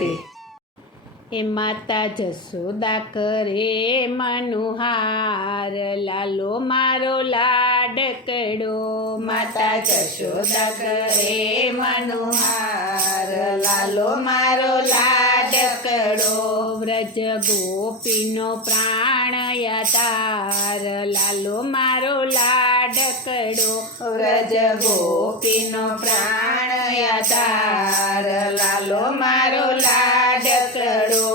રાધે. એ માતા જશોદા કરે મનુહાર, લાલો મારો લાડકડો. માતા જશોદા કરે મનુહાર, લાલો મારો લાડકડો. વ્રજ ગોપીનો પ્રાણ યાતાર, લાલો મારો લાડકડો. વ્રજ ગોપીનો પ્રાણ યાતાર, લાલો મારો લાડકડો.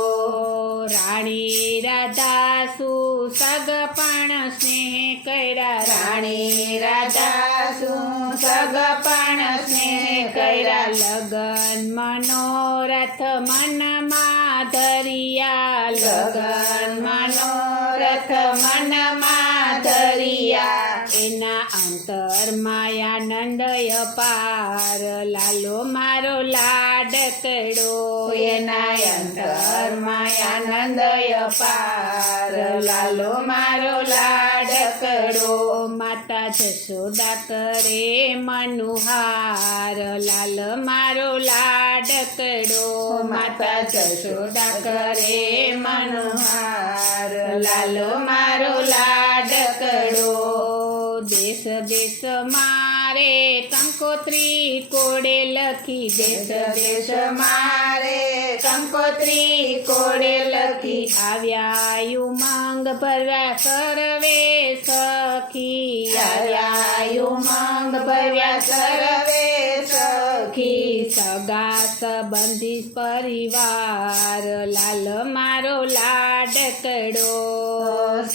રાણી રાધા સુસગપણ સ્નેહ કર્યા, રાણી રાધા સુસગપણ સ્નેહ કર્યા. લગન મનોરથ મનમાં ધરિયા, લગન મનોરથ મનમાં ધરિયા. એના અંતરમાં આનંદ અપાર, લાલો મારો લાડકડો. એના અંતરમાં આનંદ અપાર, લાલો મારો લાડકડો. માતા જશોદા કરે મનુહાર, લાલ મારો લાડકડો. માતા જશોદા કરે મનુહાર, લાલો મારો લાડકડો. દેશ દેશ મારે કંકોત્રી કોડે લખી, દેશ દેશ મારે કંકોત્રી કોડે લખી. આવ્યા ઉમંગ ભર્યા સર્વે સખી, આવ્યા ઉમંગ ભર્યા સર્વે સખી. સગા સંબંધી પરિવાર, લાલ મારો લાડકડો.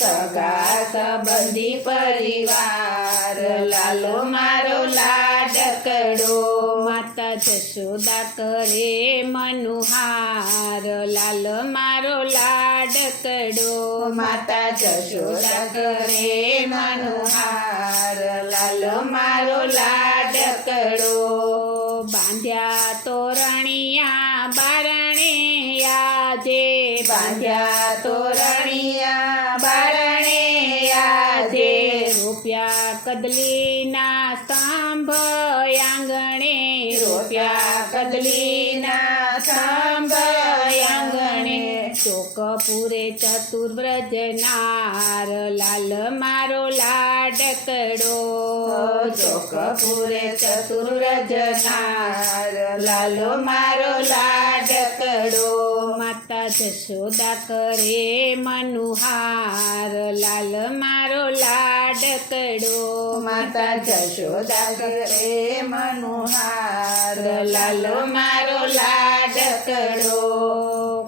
સગા સંબંધી પરિવાર, લાલો મારો લાડકડો. માતા જશોદા કરે મનુહાર, લાલ મારો લાડકડો. માતા જશોદા કરે મનુહાર, લાલો મારો લાડકડો. બાંધ્યા તોરણિયા બારણે આજે, બાંધ્યા તોરણિયા બારણે આજે. રૂપિયા કદલીના સ્તંભ આંગણે, રૂપિયા કદલીના સ્તંભ આંગણે. ચોકપુરે ચતુર્વ્રજનાર, લાલ મારો લાડકડો. ચોકપુરે ચતુર્વ્રજનાર, લાલો મારો લાડકડો. માતા જશોદા કરે મનુહાર, લાલ મારો લાડકડો. માતા જશોદા કરે મનુહાર, લાલો મારો લાડકડો.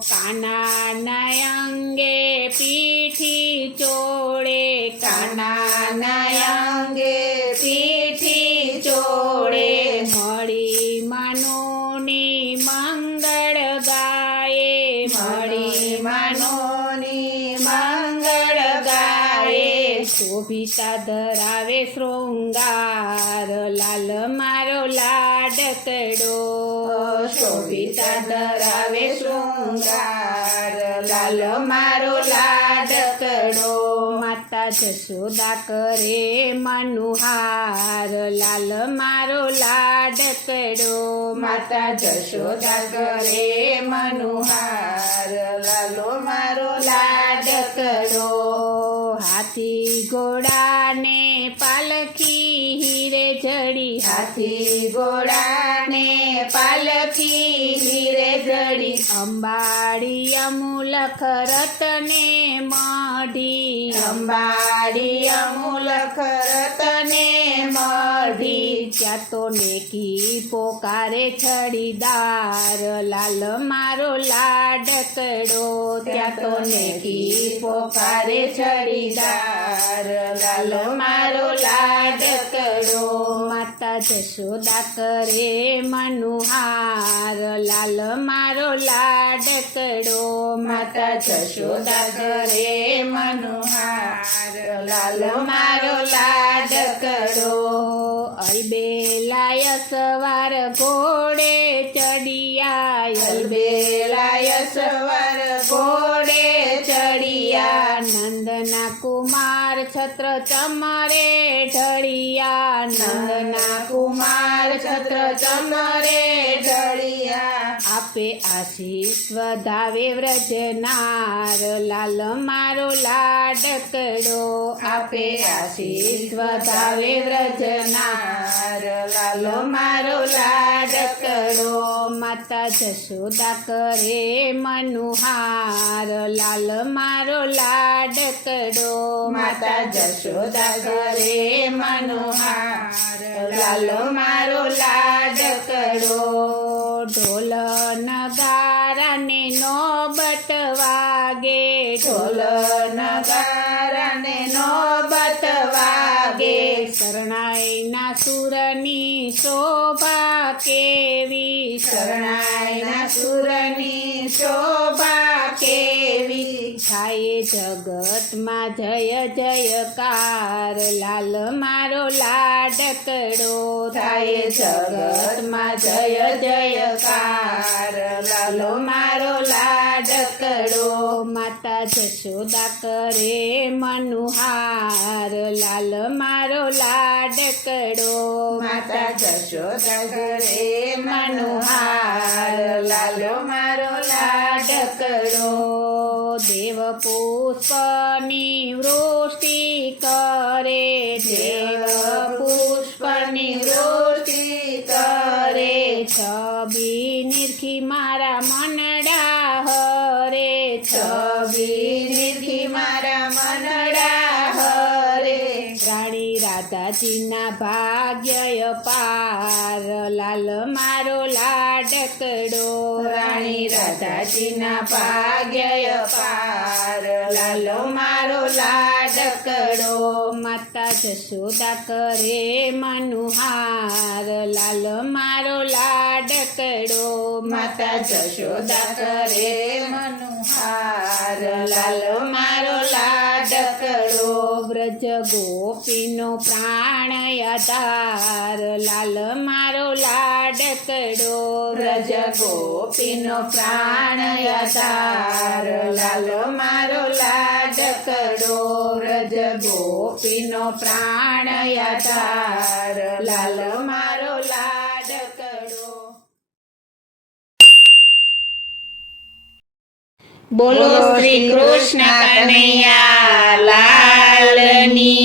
કાનાના અંગે પીઠી ચોળે, કાનાના અંગે પીઠી ચોળે. મળી માનોની મંગળ ગાયે, મળી માનોની મંગળ ગાયે. શોભિતા ધરાવે શૃંગાર, લાલ મારો લાડકડો. શોભિતા ધરાવે શૃંગાર, લાલો મારો લાડકડો. માતા જશોદા કરે મનુહાર, લાલ મારો લાડકડો. માતા જશોદા કરે મનુહાર, લાલો મારો લાડકડો. હાથી ઘોડાને પાલખી હીરે જડી, હાથી ઘોડાને પાલખી હીરે જડી. અંબાડી અમૂલક રતને મઢી, અંબાડી અમૂલક રતને મઢી. ત્યાં તો નેકી પોકારે છડીદાર, લાલ મારો લાડકડો. ત્યાં તો નેકી પોકારે છડીદાર, લાલો મારો લાડકડો. માતા જશોદા કરે મનુહાર, લાલ મારો લાડકડો. માતા જશોદા કરે મનુહાર, લાલો મારો લાડકડો. અલબેલાય સવાર ઘોડે ચડિયા, અલબેલાય સવાર ઘોડે ચડિયા. નંદના કુમાર છત્ર ચમરે ઢળિયા, નંદના કુમાર છત્ર ચમરે ઢળિયા. આપ આપે આશીષ વધાવે વ્રજનાર લાલ મારો લાડકડો આપે આશીષ વધાવે વ્રજનાર લાલો મારો લાડકડો માતા જશોદા કરે મનુહાર લાલ મારો લાડકડો માતા જશોદા કરે મનોહાર લાલો મારો લાડકડો ઢોલ નગારાને નોબત વાગે ઢોલ નગારાને નોબત વાગે શરણાઈના સુરની શોભા કેવી શરણાઈના સુરની શોભા કેવી થાય જગતમાં જય જયકાર લાલ મારો લાડકડો થાય જગતમાં જય જયકાર લાલો મારો લાડકડો માતા જશોદા કરે મનુહાર લાલ મારો લાડકડો માતા જશોદા કરે મનોહાર લાલો મારો લાડકડો દેવ પુષ્પની વૃષ્ટિ કરે દેવ પુષ્પની વૃષ્ટિ કરે છબી નિરખી મારા મનડા હરે છબી નિધિ મારા મનડા હરે રાણી રાધાજીના ભાગ્ય પાર લાલ મારો લાડકડો રાણી રાધાજીના ભાગ્ય પાર લાલો મારો લાડકડો માતા જશોદા કરે મનુહાર લાલ મારો લાડકડો માતા જશોદા કરે મનોહાર લાલો મારો લાડકડો વ્રજ ગોપીનો પ્રાણ આધાર લાલ મારો લાડકડો વ્રજ ગોપીનો પ્રાણ આધાર લાલો મારો લાડકડો વ્રજ ગોપીનો પ્રાણ આધાર લાલો મારો લાડકડો બોલો શ્રી કૃષ્ણ કનૈયા લાલની